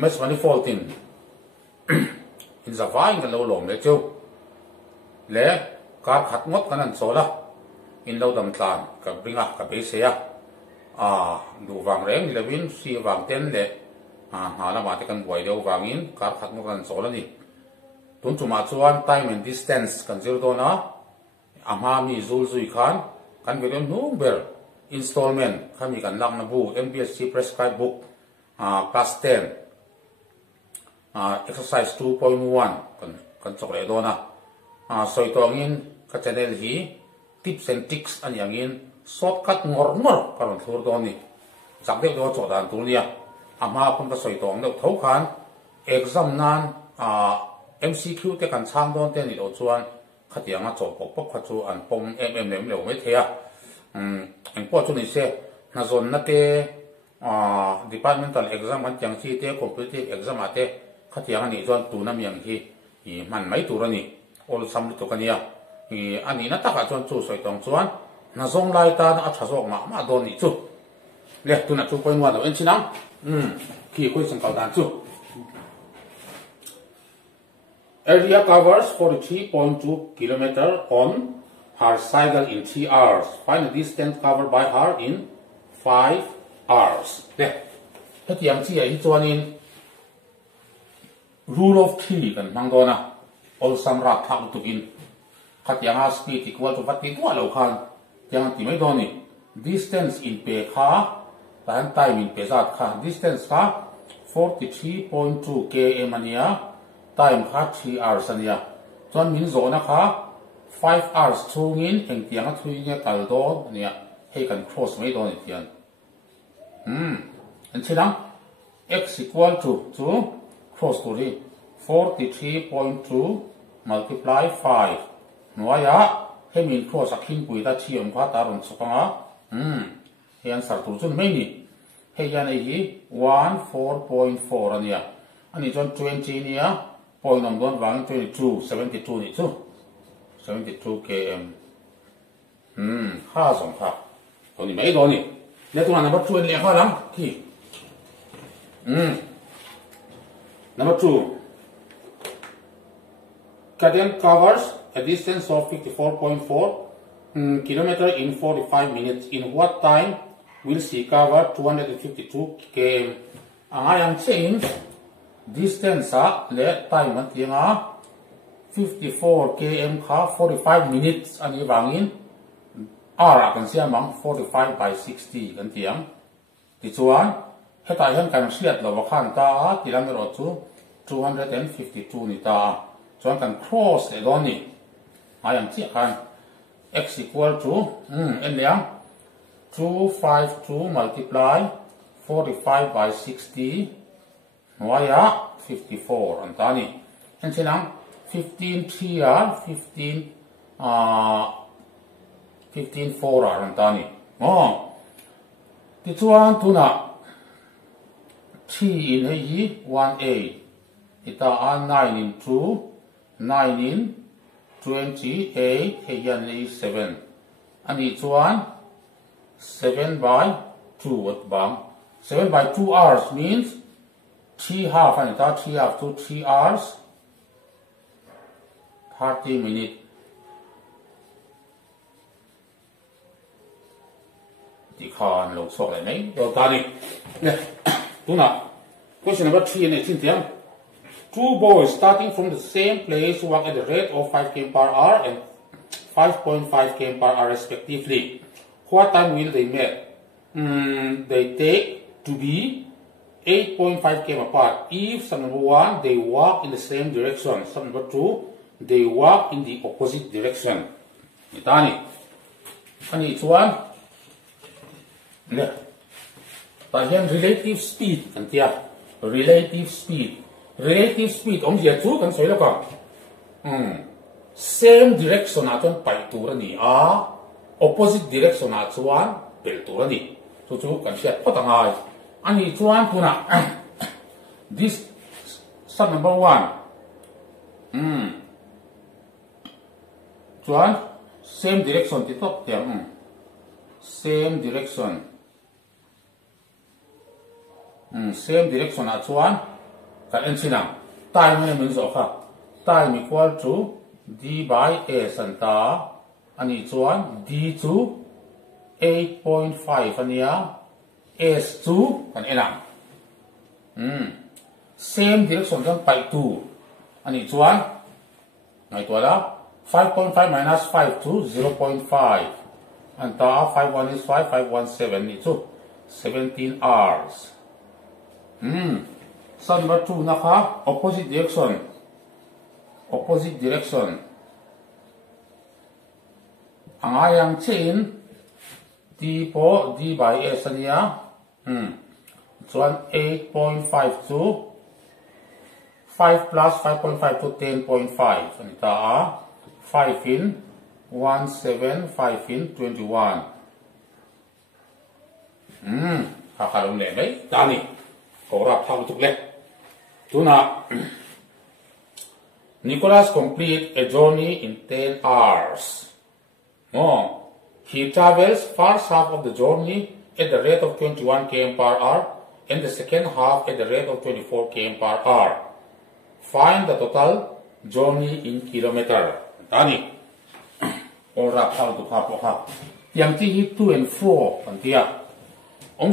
mesh manifold in zawai kan lo lom le chu le kar khat ngot kan an chola in lo dam tlan ka bringa ka be se ya du wang reng lewin si wang ten le hala ma te kan boi deu wangin kar khat ngot kan chola ni tun chu ma chuan time and distance kan zir do na ama mi zul zui khan kan ve dem nu ber installment khami kan lam na bu MPSC prescribed book class 10 exercise 2.1 kan chok le do na soi tongin ka channel hi tips and tricks an yangin shortcut ngor karon thur do ni chak de do chodan tu nia ama pon ka soi tong lo thau khan exam nan MCQ te kan chang don te ni lo chuan khatianga chaw pok kha chu an pom lem lo me thea en po chu ni se na zon na te departmental exam kan chang chi te competitive exam ate khatianga ni chuan tu na miang hi i man mai tu ra ni ol sam tu kania i ani na ta ka chuan chu soi tong chuan na zong lai ta na tha zok ma don ni chu le tu na chu point wa do en chinang ki question kal dan chu area covers 43.2 km on her cycle in 3 hours. Find the distance covered by her in 5 hours. There. Heti yang chi ai chuan in rule of 3 kan mangdona all samra thak tu in khat yang speed equal to what tu lo khan yang ti mai doni distance in pe kha tan time in pe zat kha distance kha 43.2 km ania time kha 3 hours ania chuan min zona kha 5 hours chungin eng tianga thui nge kal do ania he kan cross mai do ni tian an chilang x equal to cross to ri 43.2 multiply 5 noya he min cross akin pui ta chi om kha ta ron chukanga he answer tu chun mai ni he yan hi 14.4 ania ani chon 20 nia point on don wang 22 72 ni chu 72 km ha song kha to ni mai do ni le tu number 2 le kha lang ki number 2 Kadian covers a distance of 54.4 kilometer in 45 minutes. In what time will she cover 252 km? Ang change distance le time at yung 54 km ka 45 minutes ang ibangin R akan siya mang 45 by 60 kan tiyang tituan hetayan kan sliat lo wakan ta tilang ro chu 252 ni ta chuan kan cross le don ni ayang chi kan x equal to en liang 252 multiply 45 by 60 noya 54 antani en chinang 15 3r 15 15 4r antani ti chuan tuna 3 in hi 18 ita 9 in 2 9 in 28 he yan li 7 ani chuan 7 by 2 what bang 7 by 2 hours means 3 half and 3 half to 3 hours 30 minutes di khan lo sok le nei do ta ni ne tuna question number 3 ne chin tiang two boys starting from the same place walk at the rate of 5 km per hour and 5.5 km per hour respectively. What time will they meet? They take to be 8.5 km apart. If step number 1 they walk in the same direction, step number 2 they walk in the opposite direction. Itani. Ani chuan. Ne. Tahian relative speed antia. Relative speed. Relative speed om dia chu kan soi la ka same direction a chon pai tur ani opposite direction a chuan pel tur ani chu kan sia patangai ani chuan puna this step number 1 chuan same direction ti top tiang same direction a chuan kan en sinang time ne min zo kha time equal to d by s anta ani chuan d to 8.5 ania s to kan enang same direction kan pai tu ani chuan ngai to la 5.5 minus 5 to 0.5 anta 5 1 is 5 5 1 7 ni chu 17 hours so number 2 na kha opposite direction angayang chain d po d by s ania chuan 8.5 to 5 plus 5.5 to 10.5 anita 5 in 1 7 5 in 21 hakalum le mai tani korap thau tuk le tuna Nicholas complete a journey in 10 hours. He travels first half of the journey at the rate of 21 km per hour and the second half at the rate of 24 km per hour. Find the total journey in kilometer. Tani. Ora how to hapo ha. Yang ti 2 and 4 kan tia.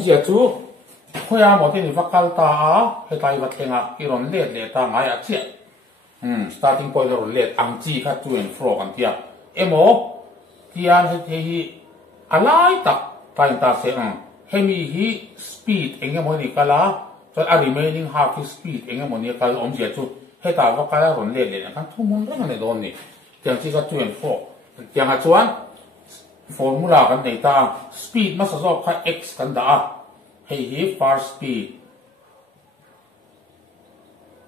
Sia chu khoya mo te ni vakal ta a he tai va thenga iron le ta ngai a che. Starting point ron let ang chi kha 2 and 4 kan tia. Emo tian he hi alai tak pai ta se hemi hi speed enge mo ni kala so a remaining half is speed enge mo ni kal sia chu he ta va kala ron le kan thu mun ra ne don ni tiang chi kha 2 and 4 tiang a chuan formula kan nei ta speed ma sa zo kha x kan da hei hi first speed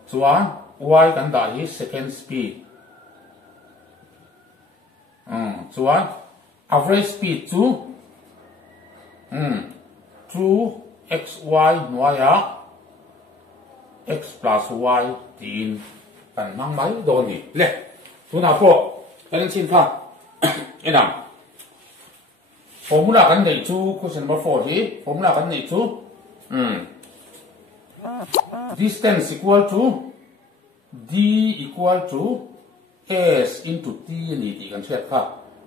chuan y kan da hi second speed chuan average speed chu 2xy nuaya x plus y tin kan mang mai do ni le tuna po kan chin kha enam formula kan nei chu question number 4 hi formula kan nei chu distance equal to d equal to s into t ni ti kan chet kha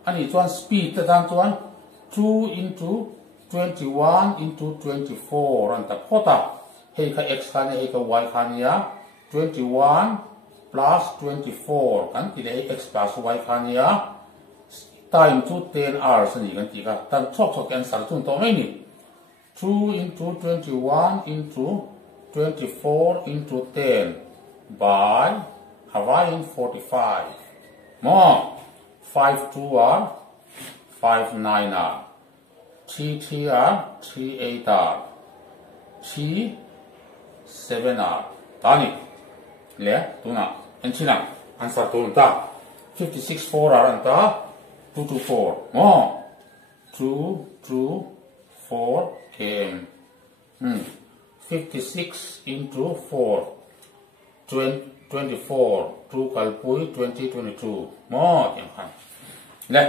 ani chuan speed ta dang chuan 2 into 21 into 24 an ta phota hei kha x kha ne hei kha y kha nia 21 plus 24 kan ti le x plus y kha nia time to 10 hours ni kan ti ka tan chok kan sar chun to mai ni 2 into 21 into 24 into 10 by Hawaiian 45 more 5 2 are 5 9 are 3 3 are 3 8 are 3 7 are tani le tuna enchina answer tunta 56 4 are anta 2 to 4 more 2 2 4 came 56 into 4 24 2 kalpui 20 22 more le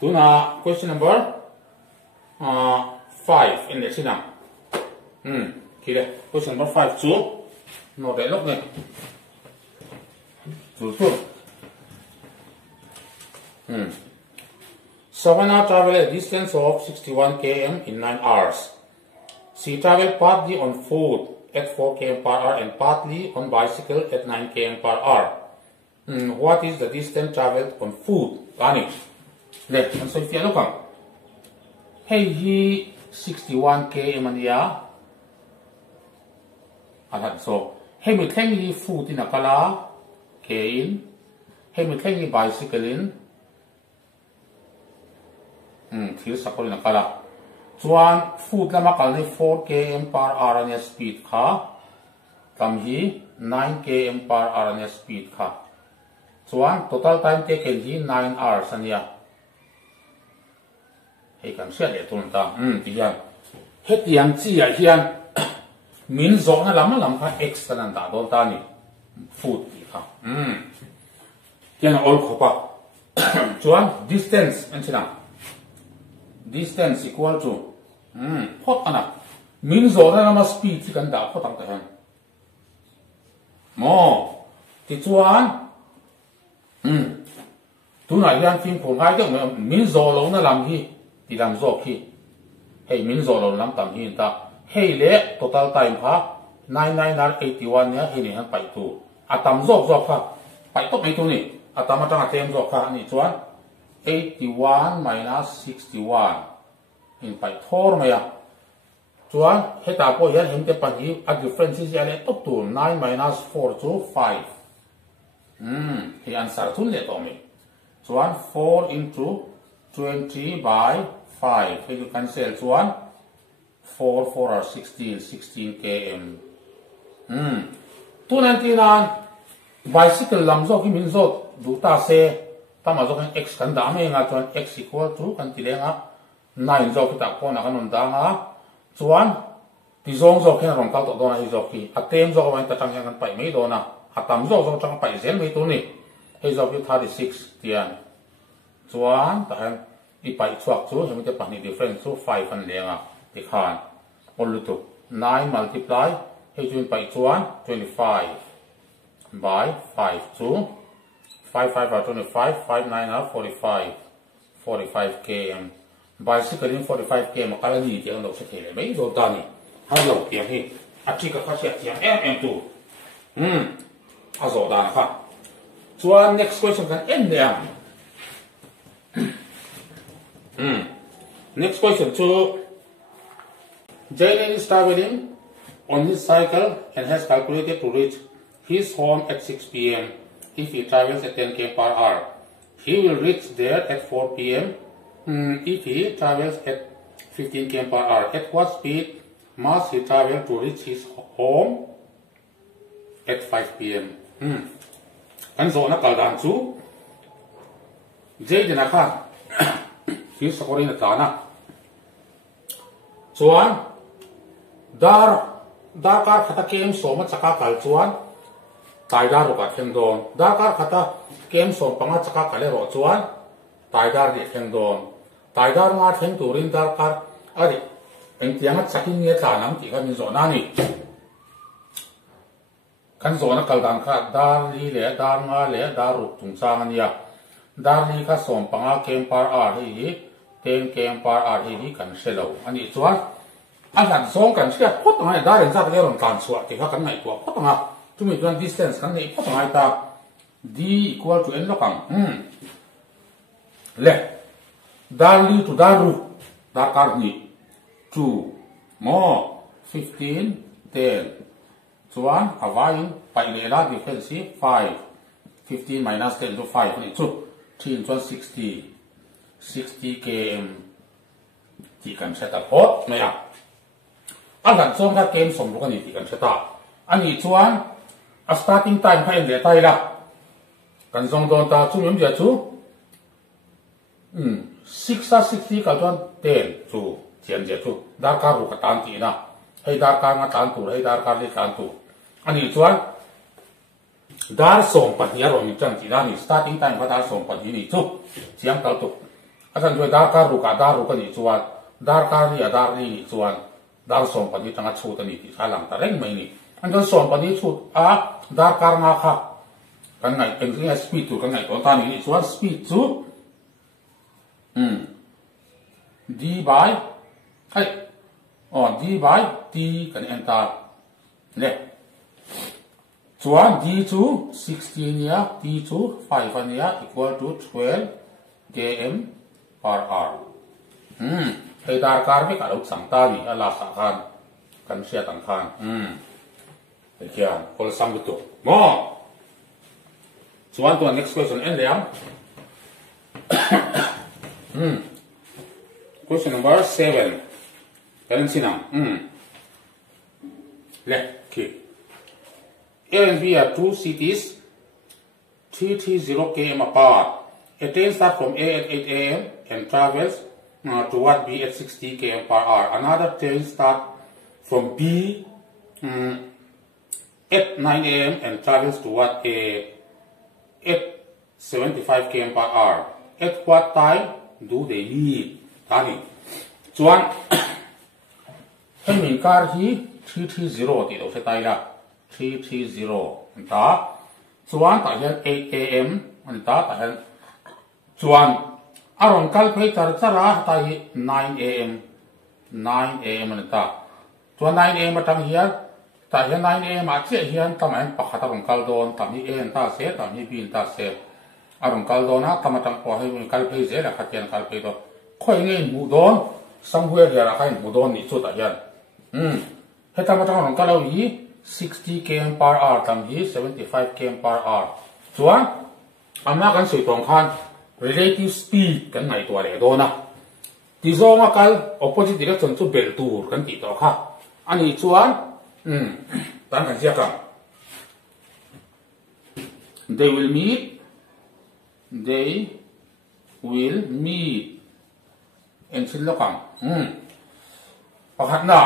tuna question number 5 in the sinang kile question number 5 chu no de lok ne chu Savannah traveled a distance of 61 km in 9 hours. She traveled partly on foot at 4 km per hour and partly on bicycle at 9 km per hour. What is the distance traveled on foot? Ani. Let us say if you hey, he 61 km ania. So, hey, me thank foot in a kala k in. Hey, me thank bicycle in. Thiếu sakol na kala. Chuan foot lama kalni 4 km per hour ania speed kha. Kam hi 9 km per hour ania speed kha. Chuan total time taken hi 9 hours ania. Hei kan siya le tun ta. Tiyan. Het yang chi ya hiyan. Min zo na lam kha x tanan ta don ta ni. Foot ti kha. Tiyan all khopa. Chuan distance anchina. Distance equal to hot ana min zo na ma speed kan da photang ta han mò thì chuan tu nãy giờ phim của ngay cái mình zô lâu nó làm gì thì làm zô khi hey mình zô lâu làm tầm hi ta hey lệ total time ha 9981 nhá hey này hắn bảy tu tầm zô ha bảy top mấy tu nè tầm mà trong tem zô ha nè chuan 81 minus 61 in bảy thor mày à chuan hết ta po hian hem te pan hi a difference is ale top to 9 minus 4 to 5 hi answer thun le to me chuan 4 into 20 by 5 he you cancel chuan 4 are 16 km 299 bicycle lam zo ki min zo du ta se tama zo kan x kan da me nga chuan x equal to kan ti lenga 9 zo ki ta ko na kan on da nga chuan ti zong zo khen rong kal to do na hi zo ki atem zo ka ta tang kan pai me do na atam zo tang pai zel me tu ni he zo ki 36 tian chuan ta han i pai chuak chu he me te pani difference chu 5 an lenga ti khan ol lu tu 9 multiply he chuan pai chuan 25 by 5 chu 5 are 25 5 9 are 45 km bicycle in 45 km kala ni tiang lo se thele mai zo ta ni ha lo tiang hi a chi ka kha sia tiang em tu a zo da na kha chuan next question kan en le next question to Jaylen is traveling on his cycle and has calculated to reach his home at 6 p.m. if he travels at 10 km per hour. He will reach there at 4 p.m. If he travels at 15 km per hour. At what speed must he travel to reach his home at 5 p.m. Kan zo na kaldan chu J na kha hi sakori na ta na chuan dar kar khata kem so ma chaka kal chuan tai dar ro ka theng don dar kar khata kem so panga chaka kale ro chuan tai dar ri theng don tai dar nga theng turin dar kar ari eng tianga chakin nge tla nam ti kan zo na ni kan zo na kal dan kha dar li le dar nga le dar ru tung chang ania dar li kha som panga kem par a hi 10 km per hour hi kan selo ani chuan alan song kan sia phot ngai da ren zak le ron kan chuwa ti kha kan ngai ko phot nga tumi chuan distance kan nei phot ngai ta d equal to n lokang le dar li to dar ru da kar ni 2 more 15 10 chuan awai pai le la difference 5 15 minus 10 to 5 ni chu 3 chuan 60 km ti kan seta hot maya alan som ka kem som lu kan ti kan seta ani chuan a starting time kha en le tai la kan zong don ta chu yum ja chu 60 ka chuan 10 chu chiam ja chu dar ka ru ka tan ti na hei dar ka nga tan tu hei dar ka le tan tu ani chuan dar som pa hi ro mi chang ti na ni starting time ka dar som pa hi ni chu chiam kal tu asan joi dar ka ru ka ni chuan dar ka ni dar ni chuan dar som pa ni tanga chu ta ni ti thalang ta reng mai ni an jon som pa ni chu a dar ka nga kha kan ngai pen ri speed tu kan ngai to ta ni chuan speed chu d by t kan enta le chuan d chu 16 ya t chu 5 ania equal to 12 km per hour hei dar kar me ka lo sang ta ni ala sa khan kan sia tang khan hei kian kol sam tu mo chuan to next question en leang question number 7 kan sinang le ki A and B are two cities 330 km apart. A train starts from A at 8 a.m. and travels toward B at 60 km per hour. Another train starts from B at 9 a.m. and travels toward A at 75 km per hour. At what time do they meet? Tani. Chuan hei min kar hi 330 ti do se tai la 330 ta chuan ta hian 8 am ani ta ta hian chuan aron calculator chara ta hi 9 am 9 am ani ta chuan 9 am atang hian ta hian 9 am a che hian tamai pakhat aron kal don tam hi en ta se tam hi bin ta se aron kal dona tamatang po hai calculate je la khatian calculate do khoi nge mu don samhue ya ra kai mu don ni chu ta hian he tamatang aron kalo hi 60 km per hour tam hi 75 km per hour chuan amma kan sui tong khan relative speed kan ngai to le do na ti zonga kal opposite direction chu bel tur kan ti to kha ani chuan tan kan sia ka they will meet en sin lo kam pakhat na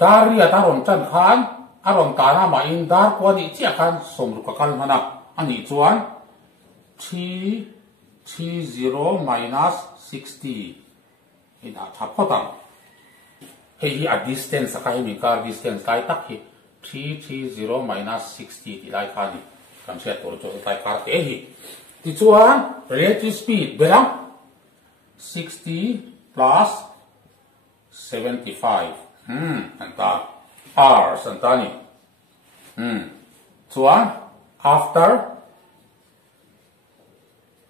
dari ataron chan khan aron kana ma in dar ko ni chia khan somru ka kal mana ani chuan 0 minus 60 ina thapotang hei a distance ka hi mi car distance kai tak hi 0 minus 60 ti lai khani kan se tor cho tai car te hi ti chuan relative speed belang 60 plus 75 anta r santani chuan after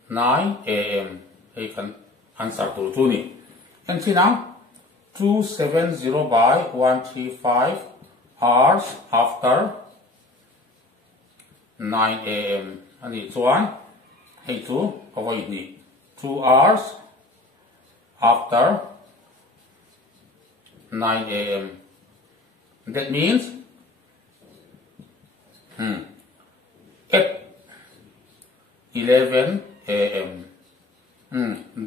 9 am hei kan answer tur chu ni kan chinang 270 by 135 hours after 9 am ani chuan hei chu avoid ni 2 hours after 9 am that means at 11 am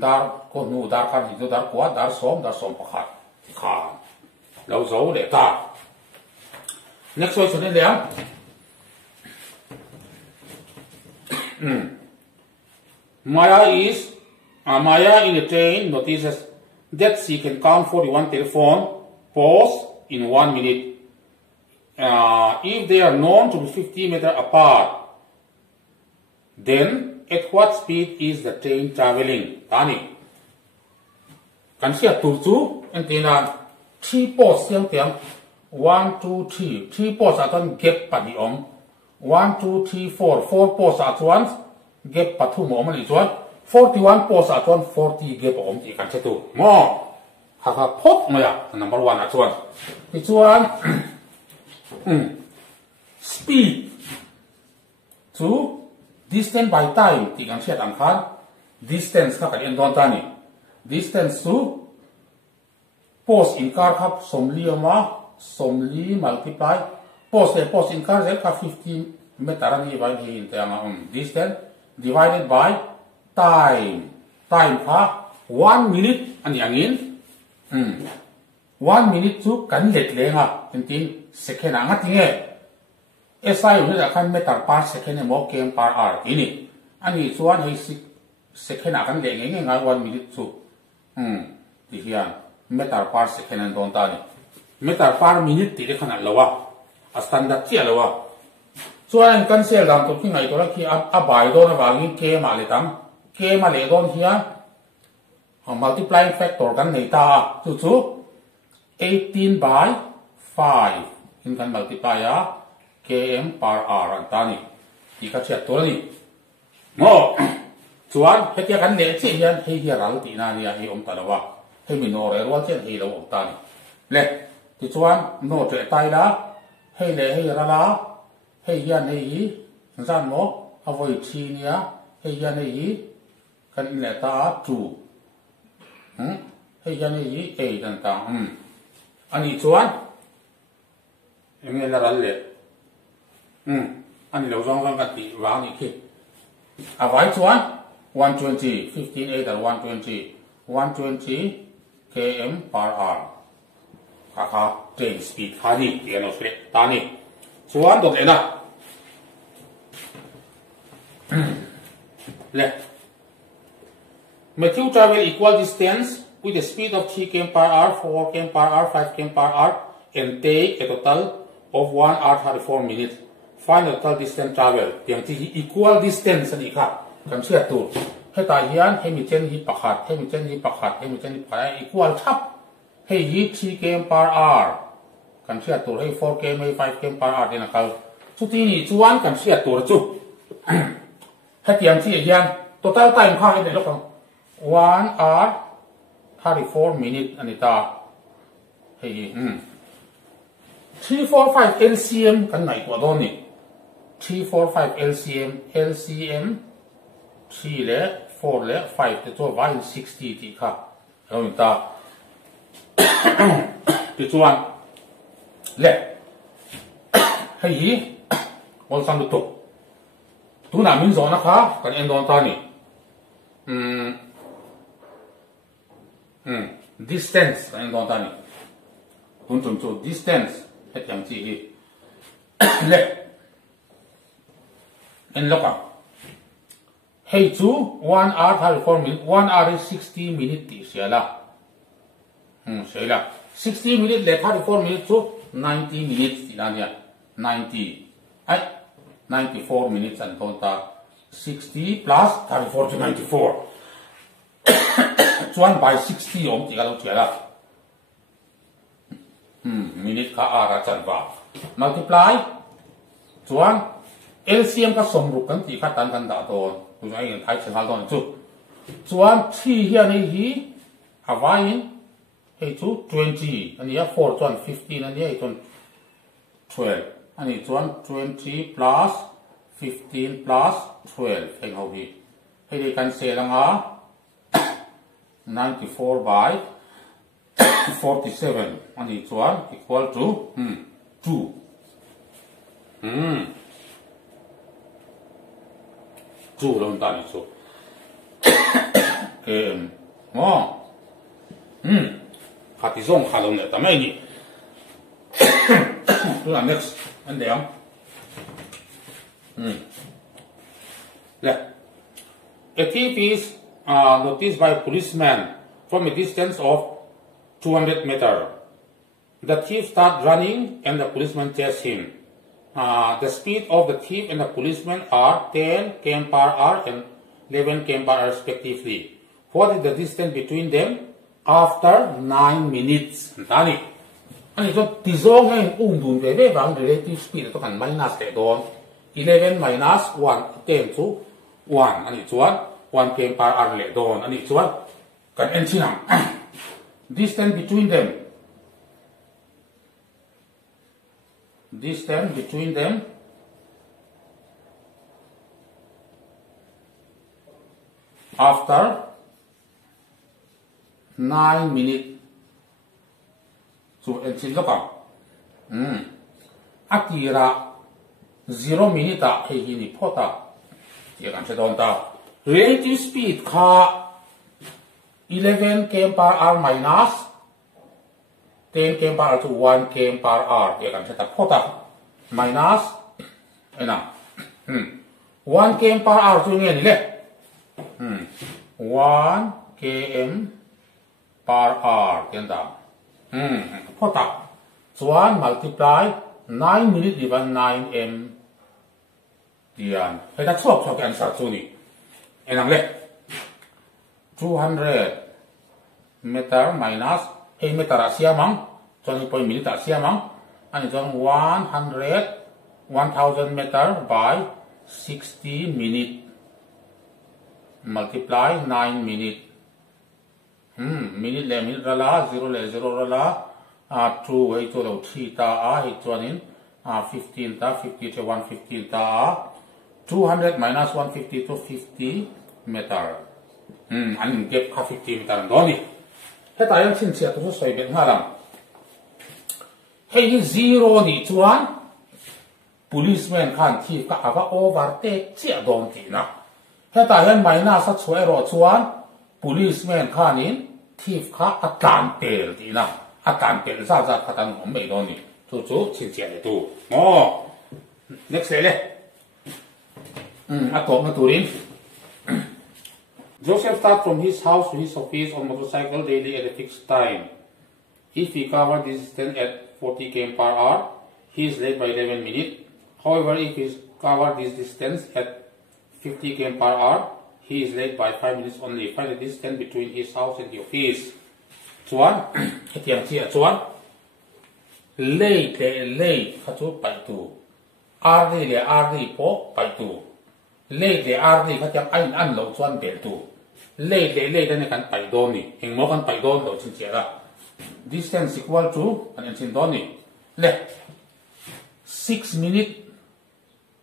dar ko nu dar kan hi dar kwa dar som pakhat kha lo zo le ta next question ni le Maya in a train notices that she can count 41 telephone poles in 1 minute if they are known to be 50 meters apart. Then at what speed is the train traveling? Tani. Kan sia turchu entina 3 poles siang tiang 1 2 3 3 poles aton gap pani om 1 2 3 4 4 poles at once gap pathum om ani chuan 41 poles at once 40 gap om ti kan chetu mo ha phot maya number 1 at chuan ti chuan speed to distance by time ti kan chet ang khan distance ka kan en don ta ni distance to post in car khap somli ama somli multiply post in car zel ka 50 meter ani by hi te anga distance divided by time kha 1 minute ani angin 1 minute to kan let lenga entin second anga tinge SI unit akan meter per second mo km per hour ini ani chuan hei second akan le nge ngai 1 minute to ti hian meter per second an don ta ni meter per minute ti le khana lawa a standard chi lawa chuan kan sel dam to ki ngai to la ki a bai do na wangin k ma le tam k ma le don hian multiplying factor kan nei ta chu 18 by 5 in kan multiply a km per hour an ta ni ti ka chet to ni mo chuan hetia kan ne chi hian hei hi ral ti na ni a hi om ta lawa hei mi no re ro chen hi lo om ta ni le ti chuan no tre tai la hei le hei ra la hei hian hei zan mo avoi chi nia hei hian hei kan le ta tu hei hian hei e dan ta ani chuan enge la ral le ani lo zong zong ka ti wa ni ki a vai chuan 120 15 8 and 120 km per hour kha train speed khani tiano sre tani chuan dot ena le Matthew travel equal distance with the speed of 3 km per hour 4 km per hour 5 km per hour and take a total of 1 hour 34 minutes. Find the total distance travel. Tiang chi equal distance ani kha. Kan sia tu. He ta hian he mi chen hi pakhat, he mi chen hi pakhat, he mi chen hi pakhat equal thap. He hi 3 km per hour. Kan sia tu he 4 km he 5 km per hour dina kal. Chu ti ni chuan kan sia tu chu. He tiang chi hian total time kha he de lo 1 hour 34 minutes ani ta. Hey, 345 LCM kan nai ko do ni 345 LCM 3 le 4 le 5 te to vai 60 ti kha ro ta ti chuan le hei ol sam to tu na min zo na kha kan en don ta ni distance kan en don ta ni tun chu distance het yang chi hi le en loka hey chu 1 hour 34 minutes 1 hour is 60 minutes ti sia la sia la 60 minutes le 34 minutes chu 90 minutes ti la nia 90 ai 94 minutes an ton ta 60 plus 34 to 94 chuan by 60 om ti ga lo tia la minute ka ara chan va multiply chuan LCM ka somruk kan ti kha tan kan da ton tu ai thai chen hal don chu chuan 3 hian ei hi avain hei chu 20 ani ya 4 chuan 15 ani ei chuan 12 ani chuan 20 plus 15 plus 12 hei ho hi hei de kan se langa 94 by 47 and each one equal to 2. Two long time so. Hatizong halong na tamay ni. Next and then. A thief is noticed by a policeman from a distance of 200 meters. The thief starts running and the policeman chases him. The speed of the thief and the policeman are 10 km per hour and 11 km per hour respectively. What is the distance between them after 9 minutes? Tani. Ani so tizong hai dun be bang relative speed to kan minus te don 11 minus 1 10 to 1 ani chuan 1 km per hour le don ani chuan kan en chinam distance between them after 9 minutes so en chin lo ka akira 0 minute ta he hi ni phota ye kan se don ta relative speed kha 11 km per hour minus 10 km per hour to 1 km per hour. Dia akan cetak kota minus 1 km per hour tu ni le 1 km per hour tiada kota chuan multiply 9 minutes divided 9 m dian kita swap answer tu ni enang le 200 meter minus meter asia mang chuan point minute asia mang ani chuan 1000 meter by 60 minute multiply 9 minute minute le minute rala 0 le 0 rala 2 hei chu lo 3 ta a hei chuan in 15 ta 50 to 150 ta 200 minus 150 to 50 meter an gap kha 50 meter do ni he ta yang chin chia tu soi ben haram hei 0 ni chuan policeman khan thi ka ava overtake chia don ti na he ta hian minus a chhuai ro chuan policeman khan in thief kha atan tel ti na atan tel za za khatan om mei do ni chu chu chin chia le tu next le atok na turin Joseph started from his house to his office on motorcycle daily at a fixed time. If he covers this distance at 40 km per hour, he is late by 11 minutes. However, if he covers this distance at 50 km per hour, he is late by 5 minutes only. Find the distance between his house and the office. Chuan, hetiang chia chuan. Late khatu pai tu. Early po pai tu. Late early khatiang an lo chuan bel tu. Late dan kan pai don ni. Hing mo kan pai don lo chin chia la. Distance equal to an chin don ni. Le 6 minutes.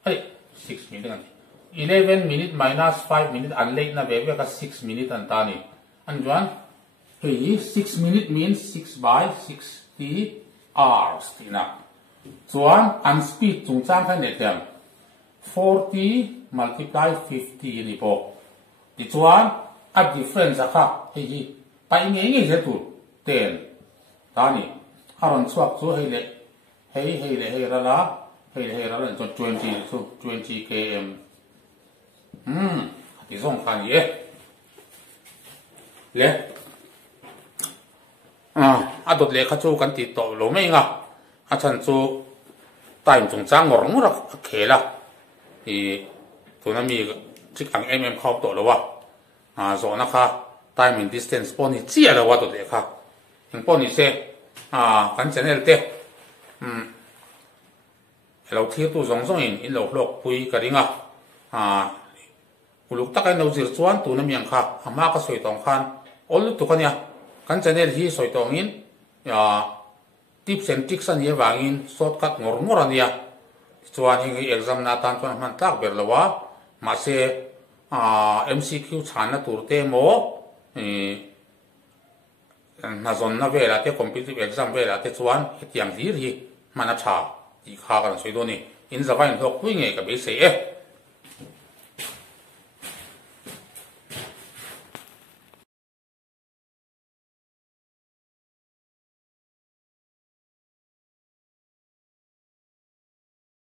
Hey, 6 minutes. 11 minutes minus 5 minutes and late na bebe ka 6 minutes an tani. An juan, hey, 6 minutes means 6 by 60 hours. Tina. Juan, and speed chung chang ka netem. 40 multiply 50 ni po. Di juan, a difference ka. Hey, pa inge se tu 10. Tani. Haron swak chu hey le. Hey rala. Hey rala 20 km. Thì dùng khăn gì lẽ đột lẽ khát chú cần tịt tổ lố mấy ngà chân chú time chúng trang ngорong ra khé là thì tụi nó mi chỉ ăn khóc tổ lố rồi nó khá time and distance poni chia là đột lẽ khá nhưng poni sẽ cái channel thế lâu thiếu tu giống in lâu lộc quý cái đi ngà Uluk takay na uzir chuan tu na miyang ka ama ka soitong khan olu tu kanya kan channel hi soitongin tips and tricks an ye wangin shortcut ngor ania chuan hi exam na tan chuan man tak berlawa ma se MCQ chana turte mo na zon na vela te competitive exam vela te chuan hetiang dir hi mana tha ti kha kan soidoni in zawain hok pui nge ka be se